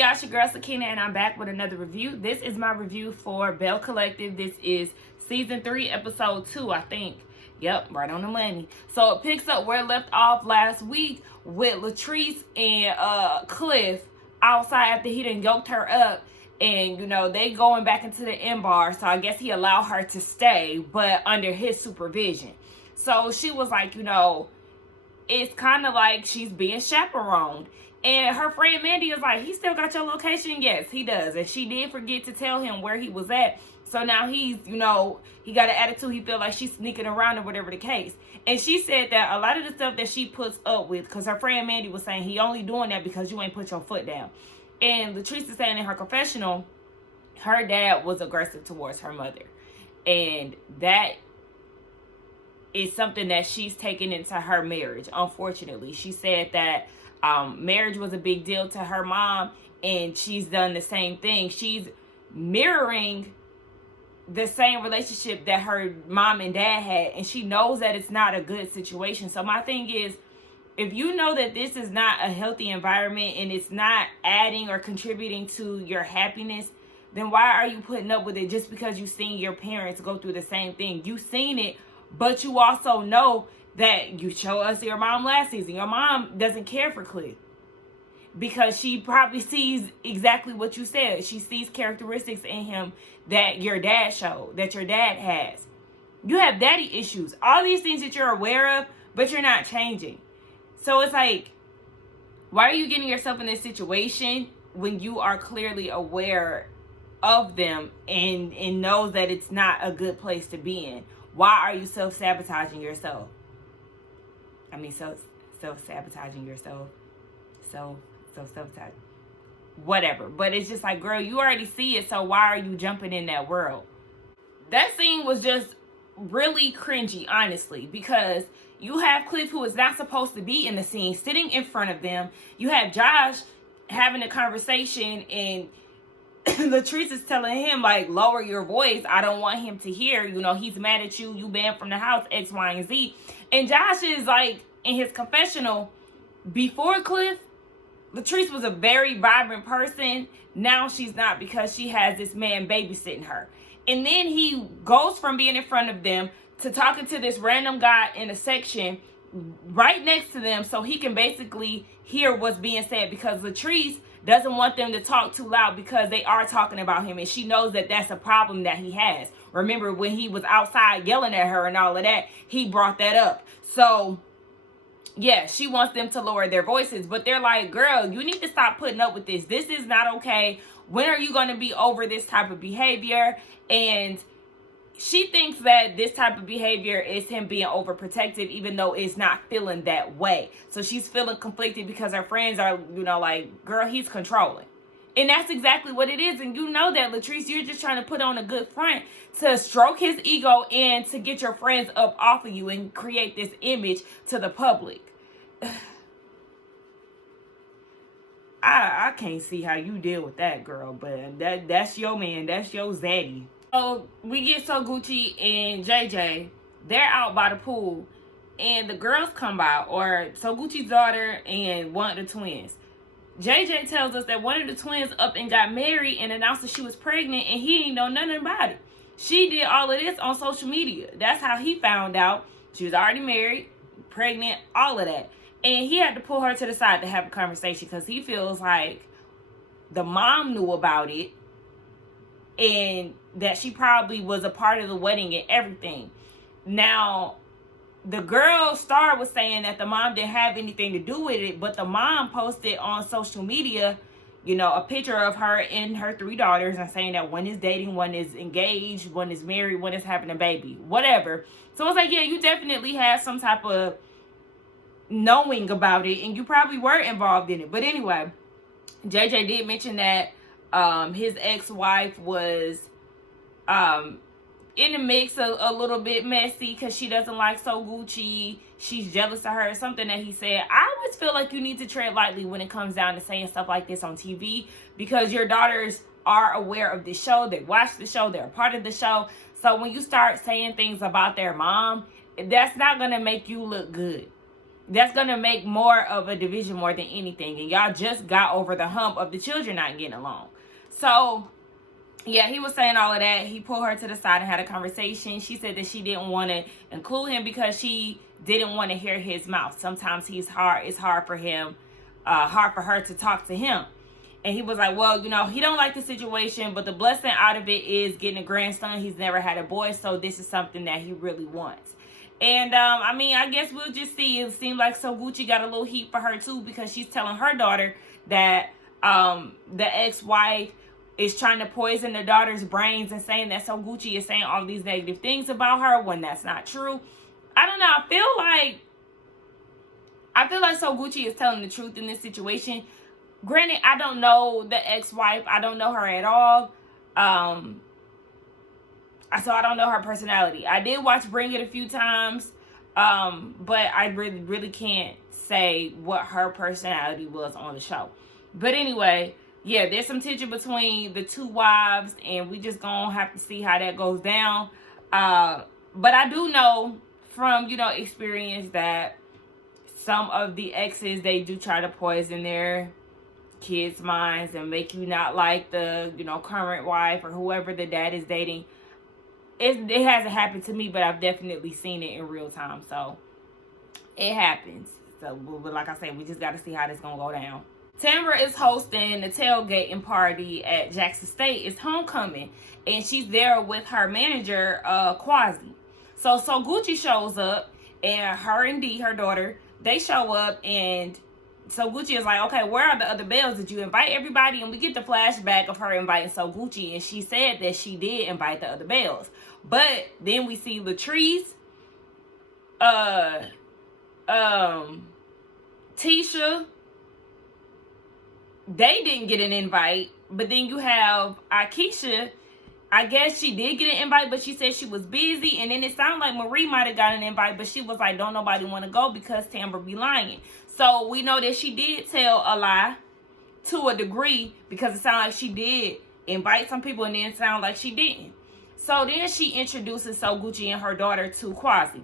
y'all? It's your girl Sakina, and I'm back with another review. This is my review for Belle Collective. This is season 3, episode 2, I think. Yep, right on the money. So it picks up where it left off last week with Latrice and Cliff outside after he done yoked her up. And, you know, they going back into the inn bar. So I guess he allowed her to stay, but under his supervision. So she was like, you know, it's kind of like she's being chaperoned. And her friend Mandy is like, he still got your location? Yes, he does. And she did forget to tell him where he was at. So now he's, you know, he got an attitude. He feel like she's sneaking around or whatever the case. And she said that a lot of the stuff that she puts up with, because her friend Mandy was saying he only doing that because you ain't put your foot down. And Latrice is saying in her confessional, her dad was aggressive towards her mother. And that is something that she's taken into her marriage, unfortunately. She said that marriage was a big deal to her mom, and she's done the same thing. She's mirroring the same relationship that her mom and dad had, and she knows that it's not a good situation. So my thing is, if you know that this is not a healthy environment and it's not adding or contributing to your happiness, then why are you putting up with it just because you've seen your parents go through the same thing? You've seen it, but you also know that you show us your mom last season. Your mom doesn't care for Cliff because she probably sees exactly what you said. She sees characteristics in him that your dad showed, that your dad has. You have daddy issues. All these things that you're aware of, but you're not changing. So it's like, why are you getting yourself in this situation when you are clearly aware of them and knows that it's not a good place to be in? Why are you self-sabotaging yourself? I mean, self-sabotaging yourself. Self-sabotage. Whatever. But it's just like, girl, you already see it, so why are you jumping in that world? That scene was just really cringy, honestly, because you have Cliff, who is not supposed to be in the scene, sitting in front of them. You have Josh having a conversation, and Latrice is telling him, like, lower your voice. I don't want him to hear. You know, he's mad at you. You banned from the house, X, Y, and Z. And Josh is like, in his confessional, before Cliff, Latrice was a very vibrant person. Now she's not, because she has this man babysitting her. And then he goes from being in front of them to talking to this random guy in a section right next to them, so he can basically hear what's being said, because Latrice doesn't want them to talk too loud because they are talking about him, and she knows that that's a problem that he has. Remember when he was outside yelling at her and all of that, he brought that up. So yeah, she wants them to lower their voices, but they're like, girl, you need to stop putting up with this. This is not okay. When are you going to be over this type of behavior? And she thinks that this type of behavior is him being overprotective, even though it's not feeling that way. So she's feeling conflicted because her friends are, you know, like, girl, he's controlling. And that's exactly what it is. And you know that, Latrice, you're just trying to put on a good front to stroke his ego and to get your friends up off of you and create this image to the public. I can't see how you deal with that, girl, but that's your man. That's your zaddy. So we get So Gucci and JJ. They're out by the pool, and the girls come by, or So Gucci's daughter and one of the twins. JJ tells us that one of the twins up and got married and announced that she was pregnant, and he didn't know nothing about it. She did all of this on social media. That's how he found out she was already married, pregnant, all of that. And he had to pull her to the side to have a conversation, because he feels like the mom knew about it and that she probably was a part of the wedding and everything. Now, the girl Star was saying that the mom didn't have anything to do with it, but the mom posted on social media, you know, a picture of her and her 3 daughters, and saying that one is dating, one is engaged, one is married, one is having a baby, whatever. So it's like, yeah, you definitely had some type of knowing about it, and you probably were involved in it. But anyway, JJ did mention that his ex-wife was in the mix, a little bit messy, because she doesn't like So Gucci. She's jealous of her. Something that he said. I always feel like you need to tread lightly when it comes down to saying stuff like this on TV, because your daughters are aware of the show. They watch the show. They're a part of the show. So when you start saying things about their mom, that's not going to make you look good. that's going to make more of a division more than anything. And y'all just got over the hump of the children not getting along. So, yeah, he was saying all of that. He pulled her to the side and had a conversation. She said that she didn't want to include him because she didn't want to hear his mouth. Sometimes it's hard for him, hard for her to talk to him. And he was like, well, he don't like the situation, but the blessing out of it is getting a grandson. He's never had a boy, so this is something that he really wants. And, I guess we'll just see. It seemed like So Gucci got a little heat for her, too, because she's telling her daughter that the ex-wife is trying to poison the daughter's brains and saying that So Gucci is saying all these negative things about her when that's not true. I don't know. I feel like So Gucci is telling the truth in this situation. Granted, I don't know the ex-wife. I don't know her at all. So I don't know her personality. I did watch Bring It a few times. But I really can't say what her personality was on the show. But anyway, yeah, there's some tension between the two wives, and we just gonna have to see how that goes down. But I do know from, experience that some of the exes, they do try to poison their kids' minds and make you not like the, current wife or whoever the dad is dating. It hasn't happened to me, but I've definitely seen it in real time. So it happens. So, but like I said, we just got to see how this gonna go down. Tamra is hosting the tailgating party at Jackson State. It's homecoming, and she's there with her manager, Quasi. So Gucci shows up, and her and Dee, her daughter, they show up, and So Gucci is like, okay, where are the other Bells? Did you invite everybody? And we get the flashback of her inviting So Gucci, and she said that she did invite the other Bells. But then we see Latrice, Tisha. They didn't get an invite. But then you have Akeisha. I guess she did get an invite, but she said she was busy. And then it sounded like Marie might have got an invite, but she was like, don't nobody want to go because Tamra be lying. So we know that she did tell a lie to a degree, because it sounded like she did invite some people and then it sounded like she didn't. So then she introduces So Gucci and her daughter to Quasi.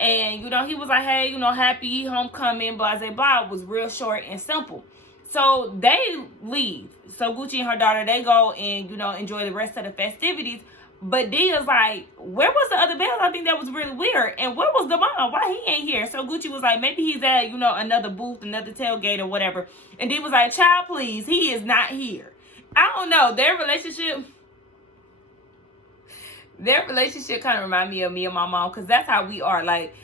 And, he was like, hey, happy homecoming, blah, blah, blah. It was real short and simple. So they leave. So Gucci and her daughter, they go and, enjoy the rest of the festivities. But Dia's like, where was the other Belle? I think that was really weird. And where was the mom? Why he ain't here? So Gucci was like, maybe he's at, another booth, another tailgate or whatever. And Dia was like, child, please, he is not here. I don't know. Their relationship kind of remind me of me and my mom, because that's how we are. Like,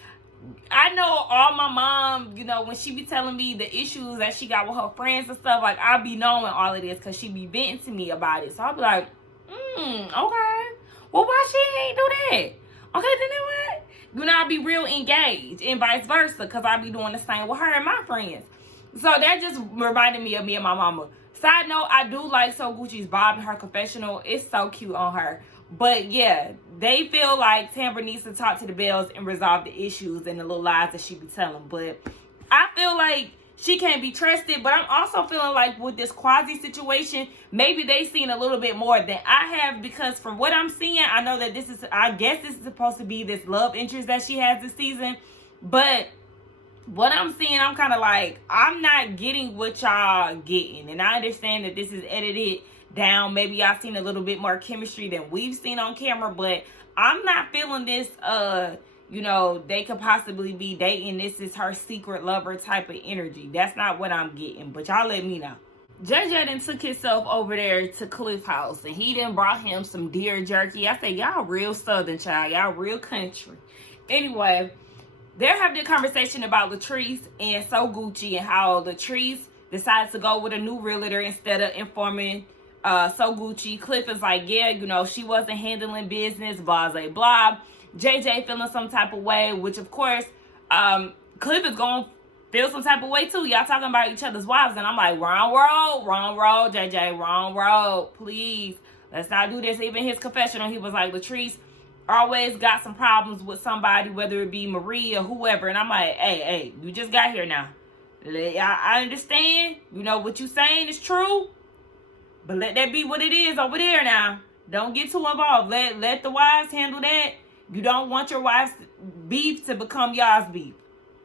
I know all my mom, when she be telling me the issues that she got with her friends and stuff, like, I be knowing all of this because she be venting to me about it. So I'll be like, okay. Well, why she ain't do that? Okay, then what? I'll be real engaged, and vice versa, because I be doing the same with her and my friends. So that just reminded me of me and my mama. Side note, I do like So Gucci's bob in her confessional. It's so cute on her. But yeah, they feel like Tamra needs to talk to the Bells and resolve the issues and the little lies that she be telling. But I feel like she can't be trusted. But I'm also feeling like with this Quasi situation, maybe they seen a little bit more than I have, because from what I'm seeing, I know that I guess this is supposed to be this love interest that she has this season. But what I'm seeing, I'm kind of like, I'm not getting what y'all getting. And I understand that this is edited down. Maybe y'all seen a little bit more chemistry than we've seen on camera, but I'm not feeling this, they could possibly be dating. This is her secret lover type of energy. That's not what I'm getting, but y'all let me know. JJ then took himself over there to Cliff House, and he then brought him some deer jerky. I said, y'all real southern, child. Y'all real country. Anyway, they're having a conversation about Latrice and So Gucci, and how Latrice decided to go with a new realtor instead of informing So Gucci. Cliff is like, yeah, she wasn't handling business, blah, blah, blah. JJ feeling some type of way, which of course, Cliff is going to feel some type of way too. Y'all talking about each other's wives, and I'm like, wrong road, JJ, wrong road. Please, let's not do this. Even his confessional, he was like, Latrice always got some problems with somebody, whether it be Marie or whoever. And I'm like, hey, you just got here now. I understand, what you saying is true, but let that be what it is over there now. Don't get too involved. Let the wives handle that. You don't want your wife's beef to become y'all's beef.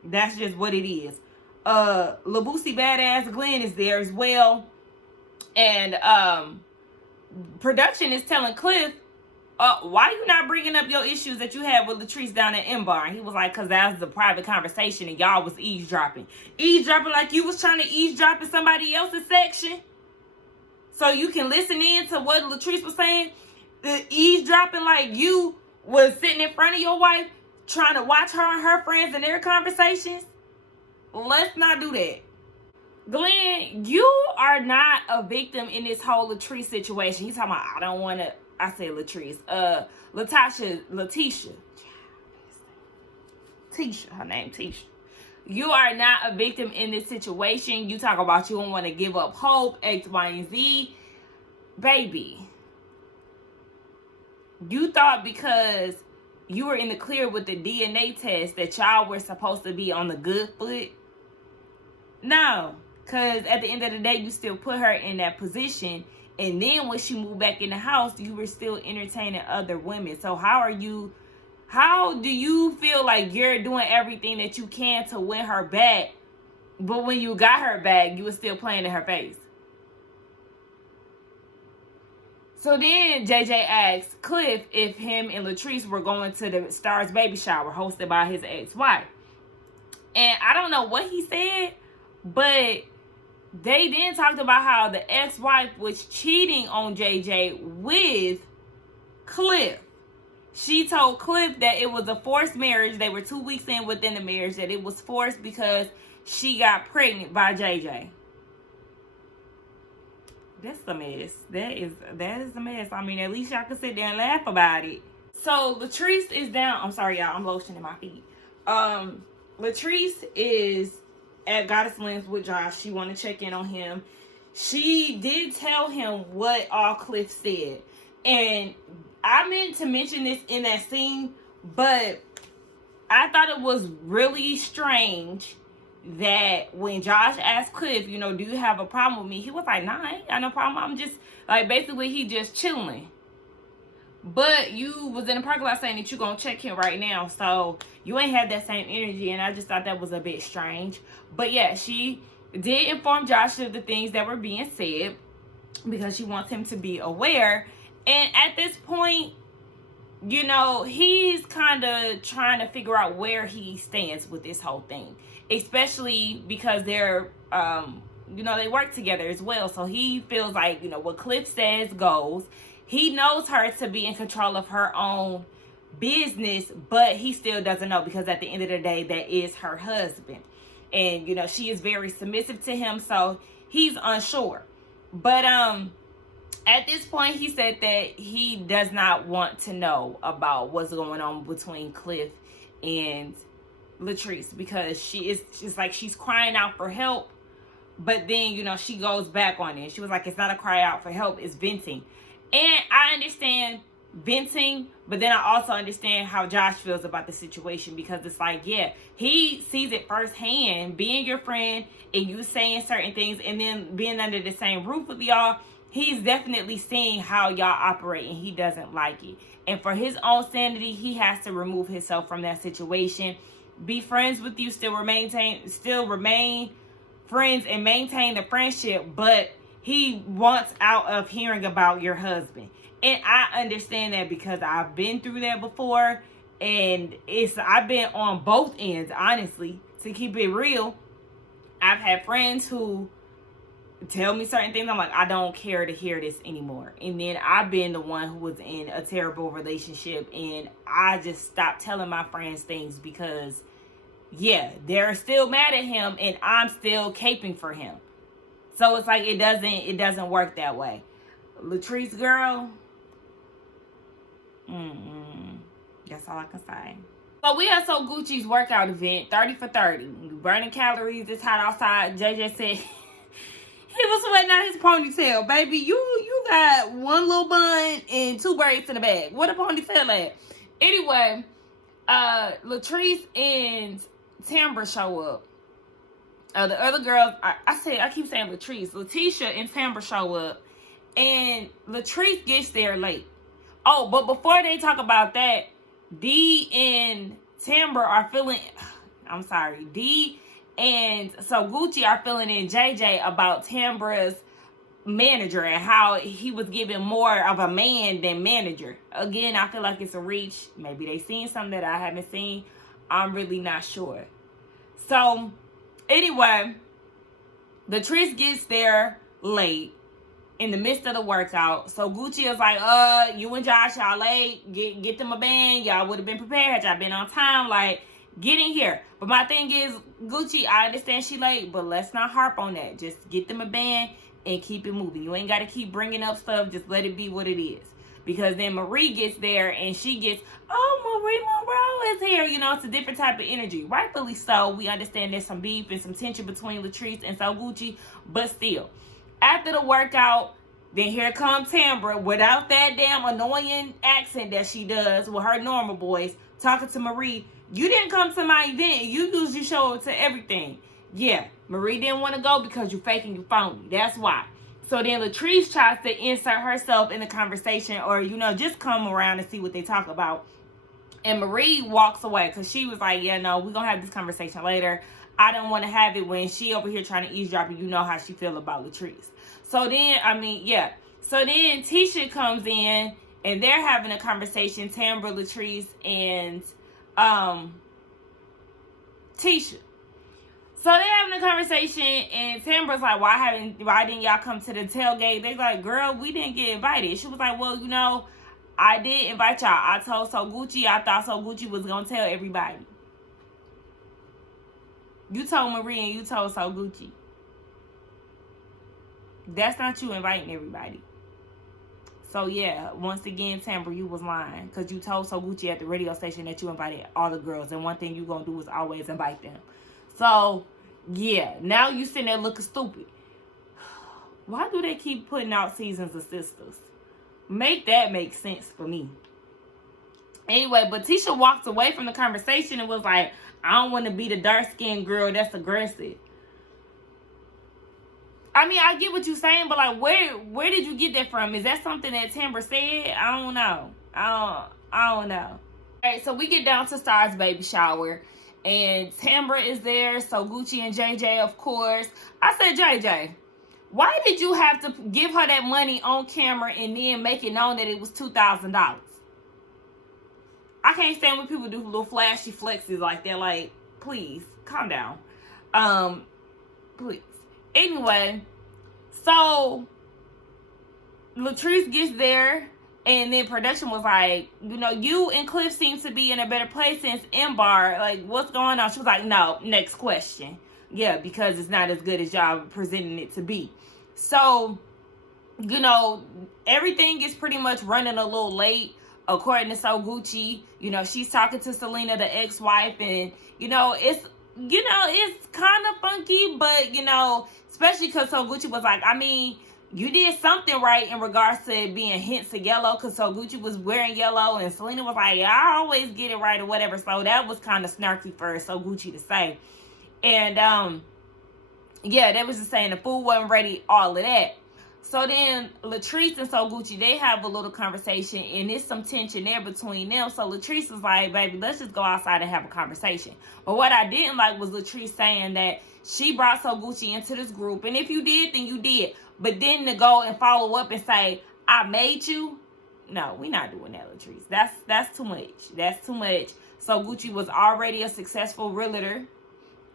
That's just what it is. Labusi Badass Glenn is there as well. And production is telling Cliff, why you not bringing up your issues that you had with Latrice down at M-Bar? And he was like, because that was a private conversation and y'all was eavesdropping. Eavesdropping like you was trying to eavesdrop in somebody else's section. So you can listen in to what Latrice was saying. The eavesdropping like you was sitting in front of your wife trying to watch her and her friends and their conversations. Let's not do that. Glenn, you are not a victim in this whole Latrice situation. He's talking about, I don't want to, I said Latrice. Letitia. Tisha, her name Tisha. You are not a victim in this situation. You talk about you don't want to give up hope, X, Y, and Z. Baby, you thought because you were in the clear with the DNA test that y'all were supposed to be on the good foot? No, because at the end of the day, you still put her in that position. And then when she moved back in the house, you were still entertaining other women. So how do you feel like you're doing everything that you can to win her back, but when you got her back, you were still playing in her face? So then JJ asked Cliff if him and Latrice were going to the Star's baby shower hosted by his ex-wife. And I don't know what he said, but they then talked about how the ex-wife was cheating on JJ with Cliff. She told Cliff that it was a forced marriage. They were 2 weeks in within the marriage, that it was forced because she got pregnant by JJ. That's a mess. That is a mess. I mean, at least y'all can sit there and laugh about it. So Latrice is down. I'm sorry, y'all. I'm lotioning my feet. Latrice is at Goddess Lens with Josh. She want to check in on him. She did tell him what all Cliff said. And I meant to mention this in that scene, but I thought it was really strange that when Josh asked Cliff, do you have a problem with me? He was like, nah, I ain't got no problem. I'm just, like, basically he just chilling. But you was in the parking lot saying that you gonna check him right now. So you ain't had that same energy, and I just thought that was a bit strange. But yeah, she did inform Josh of the things that were being said because she wants him to be aware. And at this point, he's kind of trying to figure out where he stands with this whole thing. Especially because they're, they work together as well. So he feels like, what Cliff says goes. He knows her to be in control of her own business, but he still doesn't know because at the end of the day, that is her husband. And, she is very submissive to him, so he's unsure. But at this point, he said that he does not want to know about what's going on between Cliff and Latrice because she's like she's crying out for help, but then she goes back on it. She was like, it's not a cry out for help, it's venting. And I understand venting, but then I also understand how Josh feels about the situation because it's like, yeah, he sees it firsthand, being your friend and you saying certain things and then being under the same roof with y'all. He's definitely seeing how y'all operate and he doesn't like it. And for his own sanity, he has to remove himself from that situation. Be friends with you, still remain friends and maintain the friendship, but he wants out of hearing about your husband. And I understand that because I've been through that before, and I've been on both ends, honestly, to keep it real. I've had friends who tell me certain things. I'm like, I don't care to hear this anymore. And then I've been the one who was in a terrible relationship, and I just stopped telling my friends things because, yeah, they're still mad at him, and I'm still caping for him. So it's like it doesn't work that way. Latrice, girl, that's all I can say. So we had Gucci's workout event, 30 for 30. Burning calories, it's hot outside. JJ said he was sweating out his ponytail. Baby, you got one little bun and two braids in the bag. What a ponytail at? Anyway, Latrice and Tambra show up. The other girls, I keep saying Latrice. Letitia and Tambra show up. And Latrice gets there late. Oh, but before they talk about that, Dee and Tambra are feeling, I'm sorry. D and so Gucci are filling in JJ about Tambra's manager and how he was giving more of a man than manager. Again, I feel like it's a reach. Maybe they seen something that I haven't seen. I'm really not sure. So, anyway, Latrice gets there late in the midst of the workout. So Gucci is like, you and Josh, y'all late. Get them a band. Y'all would have been prepared. Y'all been on time. Like, get in here. But my thing is, Gucci, I understand she late, but let's not harp on that. Just get them a band and keep it moving. You ain't got to keep bringing up stuff. Just let it be what it is. Because then Marie gets there and she gets, oh, Marie Monroe is here. You know, it's a different type of energy. Rightfully so. We understand there's some beef and some tension between Latrice and So Gucci. But still, after the workout, then here comes Tambra without that damn annoying accent that she does with her normal voice, talking to Marie. You didn't come to my event. You usually show up to everything. Yeah, Marie didn't want to go because you faking you phony. That's why. So then Latrice tries to insert herself in the conversation or, you know, just come around and see what they talk about. And Marie walks away because she was like, yeah, no, we're going to have this conversation later. I don't want to have it when she over here trying to eavesdrop and you know how she feel about Latrice. So then, So then Tisha comes in and they're having a conversation, Tambra, Latrice, and Tisha. So they're having a conversation, and Tambra's like, why didn't y'all come to the tailgate? They're like, girl, we didn't get invited. She was like, well, you know, I did invite y'all. I told So Gucci, I thought So Gucci was going to tell everybody. You told Marie and you told So Gucci. That's not you inviting everybody. So, yeah, once again, Tambra, you was lying. Because you told So Gucci at the radio station that you invited all the girls. And one thing you going to do is always invite them. So, yeah, now you sitting there looking stupid. Why do they keep putting out seasons of sisters? Make that make sense for me. Anyway, but Tisha walked away from the conversation and was like, I don't want to be the dark-skinned girl that's aggressive. I mean, I get what you're saying, but like, where did you get that from? Is that something that Tambra said? I don't know. I don't know. All right, so we get down to Star's baby shower. And Tambra is there, So Gucci and JJ, of course. I said, JJ, why did you have to give her that money on camera and then make it known that it was $2,000? I can't stand when people do little flashy flexes like that. Like, please, calm down. Please. Anyway, so Latrice gets there. And then production was like, you know, you and Cliff seem to be in a better place since M-Bar. Like, what's going on? She was like, no, next question. Yeah, because it's not as good as y'all presenting it to be. So, you know, everything is pretty much running a little late, according to So Gucci. You know, she's talking to Selena, the ex-wife, and, it's kind of funky, but, especially because So Gucci was like, I mean, you did something right in regards to it being hints of yellow, because So Gucci was wearing yellow, and Selena was like, yeah, I always get it right or whatever. So that was kind of snarky for So Gucci to say. And, yeah, that was just saying the food wasn't ready, all of that. So then Latrice and So Gucci, they have a little conversation, and there's some tension there between them. So Latrice was like, baby, let's just go outside and have a conversation. But what I didn't like was Latrice saying that she brought So Gucci into this group. And if you did, then you did. But then to go and follow up and say, I made you. No, we're not doing that, Latrice. That's too much. That's too much. So Gucci was already a successful realtor.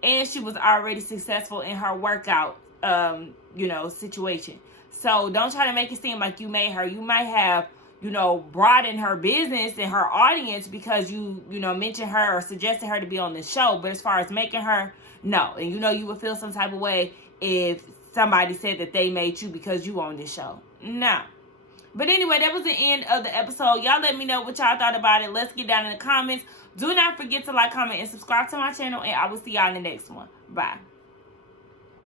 And she was already successful in her workout, situation. So don't try to make it seem like you made her. You might have, broadened her business and her audience because you mentioned her or suggested her to be on the show. But as far as making her, no. And you would feel some type of way if somebody said that they made you because you on this show. No. But anyway, that was the end of the episode. Y'all let me know what y'all thought about it. Let's get down in the comments. Do not forget to like, comment, and subscribe to my channel. And I will see y'all in the next one. Bye.